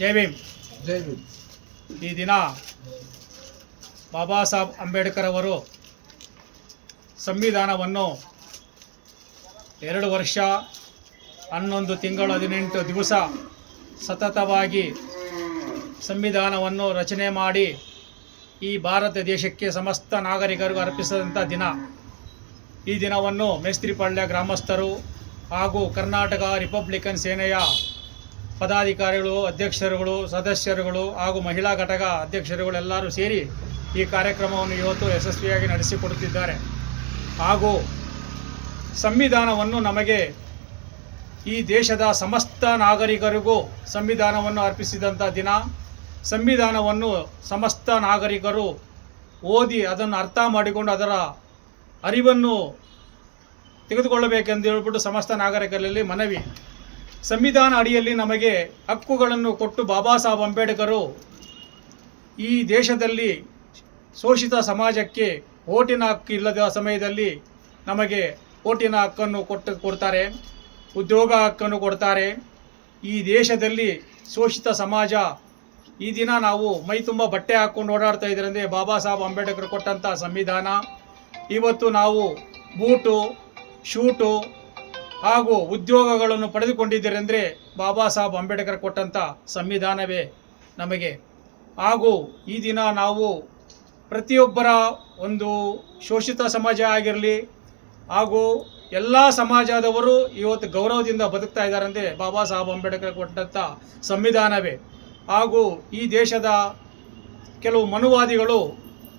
ಜೈ ಭೀಮ್. ಜೈ ಭೀಮ್. ಈ ದಿನ ಬಾಬಾ ಸಾಹೇಬ್ ಅಂಬೇಡ್ಕರ್ ಅವರು ಸಂವಿಧಾನವನ್ನು 2 ವರ್ಷ 11 ತಿಂಗಳು 18 ದಿವಸ ಸತತವಾಗಿ ಸಂವಿಧಾನವನ್ನು ರಚನೆ ಮಾಡಿ ಈ ಭಾರತ ದೇಶಕ್ಕೆ ಸಮಸ್ತ ನಾಗರಿಕರಿಗೂ ಅರ್ಪಿಸಿದಂಥ ದಿನ. ಈ ದಿನವನ್ನು ಮೇಸ್ತ್ರಿಪಾಳ್ಯ ಗ್ರಾಮಸ್ಥರು ಹಾಗೂ ಕರ್ನಾಟಕ ರಿಪಬ್ಲಿಕನ್ ಸೇನೆಯ ಪದಾಧಿಕಾರಿಗಳು, ಅಧ್ಯಕ್ಷರುಗಳು, ಸದಸ್ಯರುಗಳು ಹಾಗೂ ಮಹಿಳಾ ಘಟಕ ಅಧ್ಯಕ್ಷರುಗಳೆಲ್ಲರೂ ಸೇರಿ ಈ ಕಾರ್ಯಕ್ರಮವನ್ನು ಇವತ್ತು ಯಶಸ್ವಿಯಾಗಿ ನಡೆಸಿಕೊಡುತ್ತಿದ್ದಾರೆ. ಹಾಗೂ ಸಂವಿಧಾನವನ್ನು ನಮಗೆ ಈ ದೇಶದ ಸಮಸ್ತ ನಾಗರಿಕರಿಗೂ ಸಂವಿಧಾನವನ್ನು ಅರ್ಪಿಸಿದಂಥ ದಿನ. ಸಂವಿಧಾನವನ್ನು ಸಮಸ್ತ ನಾಗರಿಕರು ಓದಿ ಅದನ್ನು ಅರ್ಥ ಮಾಡಿಕೊಂಡು ಅದರ ಅರಿವನ್ನು ತೆಗೆದುಕೊಳ್ಳಬೇಕೆಂದು ಹೇಳ್ಬಿಟ್ಟು ಸಮಸ್ತ ನಾಗರಿಕರಲ್ಲಿ ಮನವಿ. ಸಂವಿಧಾನ ಅಡಿಯಲ್ಲಿ ನಮಗೆ ಹಕ್ಕುಗಳನ್ನು ಕೊಟ್ಟು ಬಾಬಾ ಸಾಹೇಬ್ ಅಂಬೇಡ್ಕರು ಈ ದೇಶದಲ್ಲಿ ಶೋಷಿತ ಸಮಾಜಕ್ಕೆ ಓಟಿನ ಹಕ್ಕು ಇಲ್ಲದ ಸಮಯದಲ್ಲಿ ನಮಗೆ ಓಟಿನ ಹಕ್ಕನ್ನು ಕೊಡ್ತಾರೆ, ಉದ್ಯೋಗ ಹಕ್ಕನ್ನು ಕೊಡ್ತಾರೆ. ಈ ದೇಶದಲ್ಲಿ ಶೋಷಿತ ಸಮಾಜ ಈ ದಿನ ನಾವು ಮೈ ತುಂಬ ಬಟ್ಟೆ ಹಾಕ್ಕೊಂಡು ಓಡಾಡ್ತಾ ಇದ್ರಂದರೆ ಬಾಬಾ ಸಾಹೇಬ್ ಅಂಬೇಡ್ಕರ್ ಕೊಟ್ಟಂಥ ಸಂವಿಧಾನ. ಇವತ್ತು ನಾವು ಬೂಟು, ಶೂಟು ಹಾಗೂ ಉದ್ಯೋಗಗಳನ್ನು ಪಡೆದುಕೊಂಡಿದ್ದೀರೆಂದರೆ ಬಾಬಾ ಸಾಹೇಬ್ ಅಂಬೇಡ್ಕರ್ ಕೊಟ್ಟಂಥ ಸಂವಿಧಾನವೇ ನಮಗೆ. ಹಾಗೂ ಈ ದಿನ ನಾವು ಪ್ರತಿಯೊಬ್ಬರ ಒಂದು ಶೋಷಿತ ಸಮಾಜ ಆಗಿರಲಿ ಹಾಗೂ ಎಲ್ಲ ಸಮಾಜದವರು ಇವತ್ತು ಗೌರವದಿಂದ ಬದುಕ್ತಾ ಇದ್ದಾರೆ ಅಂದರೆ ಬಾಬಾ ಸಾಹೇಬ್ ಅಂಬೇಡ್ಕರ್ ಕೊಟ್ಟಂಥ ಸಂವಿಧಾನವೇ. ಹಾಗೂ ಈ ದೇಶದ ಕೆಲವು ಮನುವಾದಿಗಳು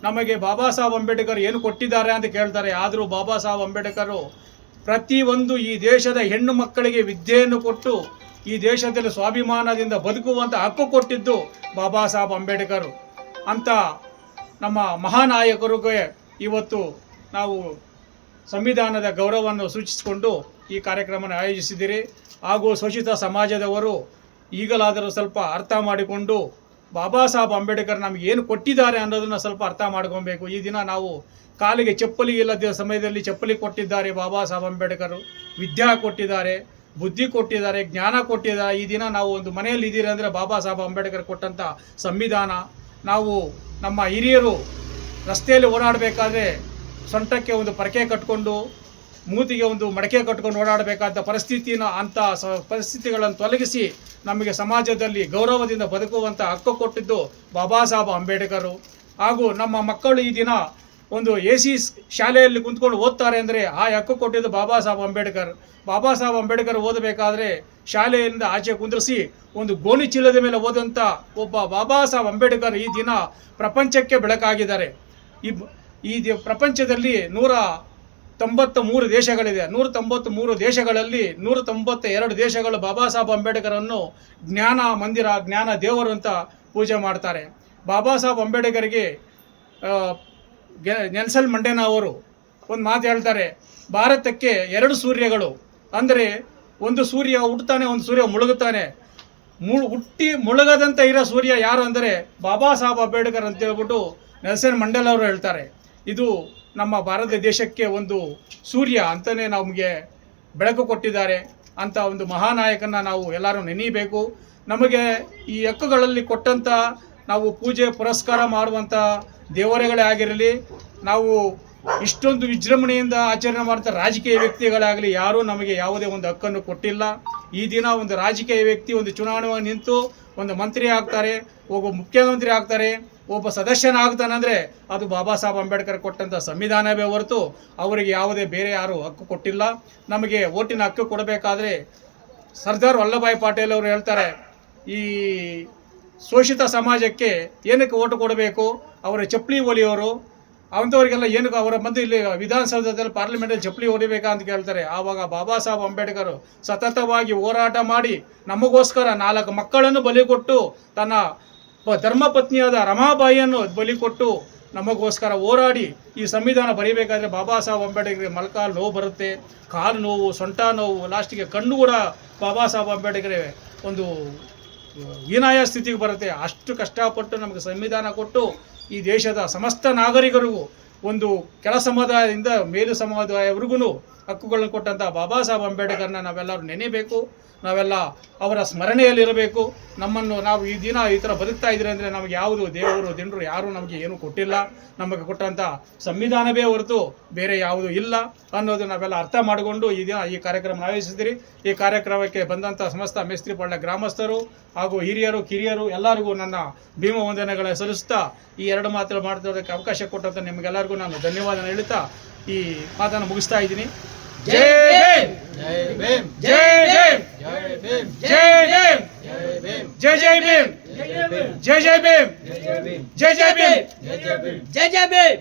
ನಮಗೆ ಬಾಬಾ ಸಾಹೇಬ್ ಅಂಬೇಡ್ಕರ್ ಏನು ಕೊಟ್ಟಿದ್ದಾರೆ ಅಂತ ಕೇಳ್ತಾರೆ. ಆದರೂ ಬಾಬಾ ಸಾಹೇಬ್ ಅಂಬೇಡ್ಕರು ಪ್ರತಿಯೊಂದು ಈ ದೇಶದ ಹೆಣ್ಣು ಮಕ್ಕಳಿಗೆ ವಿದ್ಯೆಯನ್ನು ಕೊಟ್ಟು ಈ ದೇಶದಲ್ಲಿ ಸ್ವಾಭಿಮಾನದಿಂದ ಬದುಕುವಂಥ ಹಕ್ಕು ಕೊಟ್ಟಿದ್ದು ಬಾಬಾ ಸಾಹೇಬ್ ಅಂಬೇಡ್ಕರ್ ಅಂತ ನಮ್ಮ ಮಹಾನಾಯಕರಿಗೆ ಇವತ್ತು ನಾವು ಸಂವಿಧಾನದ ಗೌರವವನ್ನು ಸೂಚಿಸಿಕೊಂಡು ಈ ಕಾರ್ಯಕ್ರಮವನ್ನು ಆಯೋಜಿಸಿದ್ದೀರಿ. ಹಾಗೂ ಶೋಷಿತ ಸಮಾಜದವರು ಈಗಲಾದರೂ ಸ್ವಲ್ಪ ಅರ್ಥ ಮಾಡಿಕೊಂಡು ಬಾಬಾ ಸಾಹೇಬ್ ಅಂಬೇಡ್ಕರ್ ನಮಗೆ ಏನು ಕೊಟ್ಟಿದ್ದಾರೆ ಅನ್ನೋದನ್ನು ಸ್ವಲ್ಪ ಅರ್ಥ ಮಾಡ್ಕೊಬೇಕು. ಈ ದಿನ ನಾವು ಕಾಲಿಗೆ ಚಪ್ಪಲಿ ಇಲ್ಲದ ಸಮಯದಲ್ಲಿ ಚಪ್ಪಲಿ ಕೊಟ್ಟಿದ್ದಾರೆ ಬಾಬಾ ಸಾಹೇಬ್ ಅಂಬೇಡ್ಕರ್. ವಿದ್ಯಾ ಕೊಟ್ಟಿದ್ದಾರೆ, ಬುದ್ಧಿ ಕೊಟ್ಟಿದ್ದಾರೆ, ಜ್ಞಾನ ಕೊಟ್ಟಿದ್ದಾರೆ. ಈ ದಿನ ನಾವು ಒಂದು ಮನೆಯಲ್ಲಿ ಇದ್ದೀರಿ ಅಂದರೆ ಬಾಬಾ ಸಾಹೇಬ್ ಅಂಬೇಡ್ಕರ್ ಕೊಟ್ಟಂಥ ಸಂವಿಧಾನ. ನಾವು ನಮ್ಮ ಹಿರಿಯರು ರಸ್ತೆಯಲ್ಲಿ ಓಡಾಡಬೇಕಾದ್ರೆ ಸೊಂಟಕ್ಕೆ ಒಂದು ಪರಕೆ ಕಟ್ಕೊಂಡು ಮೂತಿಗೆ ಒಂದು ಮಡಕೆ ಕಟ್ಕೊಂಡು ಓಡಾಡಬೇಕಾದ ಪರಿಸ್ಥಿತಿಗಳನ್ನು ತೊಲಗಿಸಿ ನಮಗೆ ಸಮಾಜದಲ್ಲಿ ಗೌರವದಿಂದ ಬದುಕುವಂಥ ಹಕ್ಕು ಕೊಟ್ಟಿದ್ದು ಬಾಬಾ ಸಾಹೇಬ್ ಅಂಬೇಡ್ಕರು. ಹಾಗೂ ನಮ್ಮ ಮಕ್ಕಳು ಈ ದಿನ ಒಂದು AC ಶಾಲೆಯಲ್ಲಿ ಕುಂತ್ಕೊಂಡು ಓದ್ತಾರೆ ಅಂದರೆ ಆ ಹಕ್ಕು ಕೊಟ್ಟಿದ್ದು ಬಾಬಾ ಸಾಹೇಬ್ ಅಂಬೇಡ್ಕರ್. ಬಾಬಾ ಸಾಹೇಬ್ ಅಂಬೇಡ್ಕರ್ ಓದಬೇಕಾದ್ರೆ ಶಾಲೆಯಿಂದ ಆಚೆ ಕುಂದ್ರಿಸಿ ಒಂದು ಗೋಣಿ ಚೀಲದ ಮೇಲೆ ಓದಂಥ ಒಬ್ಬ ಬಾಬಾ ಸಾಹೇಬ್ ಅಂಬೇಡ್ಕರ್ ಈ ದಿನ ಪ್ರಪಂಚಕ್ಕೆ ಬೆಳಕಾಗಿದ್ದಾರೆ. ಈ ಪ್ರಪಂಚದಲ್ಲಿ 193 ದೇಶಗಳಿದೆ. 193 ದೇಶಗಳಲ್ಲಿ 192 ದೇಶಗಳು ಬಾಬಾ ಸಾಹೇಬ್ ಅಂಬೇಡ್ಕರನ್ನು ಜ್ಞಾನ ಮಂದಿರ, ಜ್ಞಾನ ದೇವರು ಅಂತ ಪೂಜೆ ಮಾಡ್ತಾರೆ. ಬಾಬಾ ಸಾಹೇಬ್ ಅಂಬೇಡ್ಕರ್ಗೆ ನೆಲ್ಸನ್ ಮಂಡೇನಾ ಅವರು ಒಂದು ಮಾತು ಹೇಳ್ತಾರೆ, ಭಾರತಕ್ಕೆ 2 ಸೂರ್ಯಗಳು ಅಂದರೆ ಒಂದು ಸೂರ್ಯ ಹುಟ್ಟುತ್ತಾನೆ, ಒಂದು ಸೂರ್ಯ ಮುಳುಗುತ್ತಾನೆ. ಹುಟ್ಟಿ ಮುಳುಗದಂತ ಇರೋ ಸೂರ್ಯ ಯಾರು ಅಂದರೆ ಬಾಬಾ ಸಾಹೇಬ್ ಅಂಬೇಡ್ಕರ್ ಅಂತ ಹೇಳ್ಬಿಟ್ಟು ನೆಲ್ಸನ್ ಮಂಡೇಲಾ ಅವರು ಹೇಳ್ತಾರೆ. ಇದು ನಮ್ಮ ಭಾರತ ದೇಶಕ್ಕೆ ಒಂದು ಸೂರ್ಯ ಅಂತಲೇ ನಮಗೆ ಬೆಳಕು ಕೊಟ್ಟಿದ್ದಾರೆ ಅಂತ ಒಂದು ಮಹಾನಾಯಕನ ನಾವು ಎಲ್ಲರೂ ನೆನೀಬೇಕು. ನಮಗೆ ಈ ಹಕ್ಕುಗಳಲ್ಲಿ ಕೊಟ್ಟಂಥ ನಾವು ಪೂಜೆ ಪುರಸ್ಕಾರ ಮಾಡುವಂಥ ದೇವರುಗಳೇ ಆಗಿರಲಿ, ನಾವು ಇಷ್ಟೊಂದು ವಿಜೃಂಭಣೆಯಿಂದ ಆಚರಣೆ ಮಾಡುವಂಥ ರಾಜಕೀಯ ವ್ಯಕ್ತಿಗಳಾಗಲಿ ಯಾರೂ ನಮಗೆ ಯಾವುದೇ ಒಂದು ಹಕ್ಕನ್ನು ಕೊಟ್ಟಿಲ್ಲ. ಈ ದಿನ ಒಂದು ರಾಜಕೀಯ ವ್ಯಕ್ತಿ ಒಂದು ಚುನಾವಣೆ ನಿಂತು ಒಂದು ಮಂತ್ರಿ ಆಗ್ತಾರೆ, ಒಬ್ಬ ಮುಖ್ಯಮಂತ್ರಿ ಆಗ್ತಾರೆ, ಒಬ್ಬ ಸದಸ್ಯನಾಗ್ತಾನೆ ಅಂದರೆ ಅದು ಬಾಬಾ ಸಾಹೇಬ್ ಅಂಬೇಡ್ಕರ್ ಕೊಟ್ಟಂಥ ಸಂವಿಧಾನವೇ ಹೊರತು ಅವರಿಗೆ ಯಾವುದೇ ಬೇರೆ ಯಾರೂ ಹಕ್ಕು ಕೊಟ್ಟಿಲ್ಲ. ನಮಗೆ ಓಟಿನ ಹಕ್ಕು ಕೊಡಬೇಕಾದ್ರೆ ಸರ್ದಾರ್ ವಲ್ಲಭಾಯ್ ಪಟೇಲ್ ಅವರು ಹೇಳ್ತಾರೆ, ಈ ಶೋಷಿತ ಸಮಾಜಕ್ಕೆ ಏನಕ್ಕೆ ಓಟು ಕೊಡಬೇಕು, ಅವರ ಚಪ್ಪಲಿ ಹೊಲಿಯೋರು ಅಂಥವ್ರಿಗೆಲ್ಲ ಏನಕ್ಕೆ ಅವರ ಬಂದು ಇಲ್ಲಿ ವಿಧಾನಸೌಧದಲ್ಲಿ ಪಾರ್ಲಿಮೆಂಟಲ್ಲಿ ಚಪ್ಪಲಿ ಹೊಡಿಬೇಕಾ ಅಂತ ಕೇಳ್ತಾರೆ. ಆವಾಗ ಬಾಬಾ ಸಾಹೇಬ್ ಅಂಬೇಡ್ಕರ್ ಸತತವಾಗಿ ಹೋರಾಟ ಮಾಡಿ ನಮಗೋಸ್ಕರ 4 ಮಕ್ಕಳನ್ನು ಬಲಿ ಕೊಟ್ಟು ತನ್ನ ಧರ್ಮಪತ್ನಿಯಾದ ರಮಾಬಾಯಿಯನ್ನು ಬಲಿ ಕೊಟ್ಟು ನಮಗೋಸ್ಕರ ಹೋರಾಡಿ ಈ ಸಂವಿಧಾನ ಬರೀಬೇಕಾದ್ರೆ ಬಾಬಾ ಸಾಹೇಬ್ ಅಂಬೇಡ್ಕರ್ಗೆ ಮೊಳಕಾಲು ನೋವು ಬರುತ್ತೆ, ಕಾಲು ನೋವು, ಸೊಂಟ ನೋವು, ಲಾಸ್ಟಿಗೆ ಕಣ್ಣು ಕೂಡ ಬಾಬಾ ಸಾಹೇಬ್ ಅಂಬೇಡ್ಕರ್ ಒಂದು ಹೀನಾಯ ಸ್ಥಿತಿಗೆ ಬರುತ್ತೆ. ಅಷ್ಟು ಕಷ್ಟಪಟ್ಟು ನಮಗೆ ಸಂವಿಧಾನ ಕೊಟ್ಟು ಈ ದೇಶದ ಸಮಸ್ತ ನಾಗರಿಕರಿಗೂ ಒಂದು ಕೆಳ ಸಮುದಾಯದಿಂದ ಮೇಲು ಸಮುದಾಯವರೆಗೂ ಹಕ್ಕುಗಳನ್ನು ಕೊಟ್ಟಂಥ ಬಾಬಾ ಸಾಹೇಬ್ ಅಂಬೇಡ್ಕರ್ನ ನಾವೆಲ್ಲರೂ ನೆನೆಯಬೇಕು. ನಾವೆಲ್ಲ ಅವರ ಸ್ಮರಣೆಯಲ್ಲಿರಬೇಕು. ನಾವು ಈ ದಿನ ಈ ಥರ ಬದುಕ್ತಾ ಇದ್ರೆ ಅಂದರೆ ನಮಗೆ ಯಾವುದು ದೇವರು ದಿಂಡರು ಯಾರೂ ನಮಗೆ ಏನೂ ಕೊಟ್ಟಿಲ್ಲ. ನಮಗೆ ಕೊಟ್ಟಂಥ ಸಂವಿಧಾನವೇ ಹೊರತು ಬೇರೆ ಯಾವುದೂ ಇಲ್ಲ ಅನ್ನೋದು ನಾವೆಲ್ಲ ಅರ್ಥ ಮಾಡಿಕೊಂಡು ಈ ದಿನ ಈ ಕಾರ್ಯಕ್ರಮ ಆಯೋಜಿಸಿದಿರಿ. ಈ ಕಾರ್ಯಕ್ರಮಕ್ಕೆ ಬಂದಂಥ ಸಮಸ್ತ ಮೇಸ್ತ್ರಿಪಾಳ್ಯ ಗ್ರಾಮಸ್ಥರು ಹಾಗೂ ಹಿರಿಯರು ಕಿರಿಯರು ಎಲ್ಲರಿಗೂ ನನ್ನ ಭೀಮ ವಂದನೆಗಳ ಸಲ್ಲಿಸ್ತಾ ಈ ಎರಡು ಮಾತು ಮಾತಾಡೋದಕ್ಕೆ ಅವಕಾಶ ಕೊಟ್ಟಂತ ನಿಮಗೆಲ್ಲರಿಗೂ ನಾನು ಧನ್ಯವಾದ ಹೇಳುತ್ತಾ ಈ ಮಾತನ್ನು ಮುಗಿಸ್ತಾ ಇದ್ದೀನಿ. ಜೈ ಭೀಮ್, ಜೈ ಭೀಮ್, ಜೈ ಭೀಮ್, ಜೈ ಭೀಮ್, ಜೈ ಜೈ ಭೀಮ್, ಜೈ ಜೈ ಭೀಮ್, ಜೈ ಜೈ ಭೀಮ್, ಜೈ ಜೈ ಭೀಮ್, ಜೈ ಜೈ ಭೀಮ್.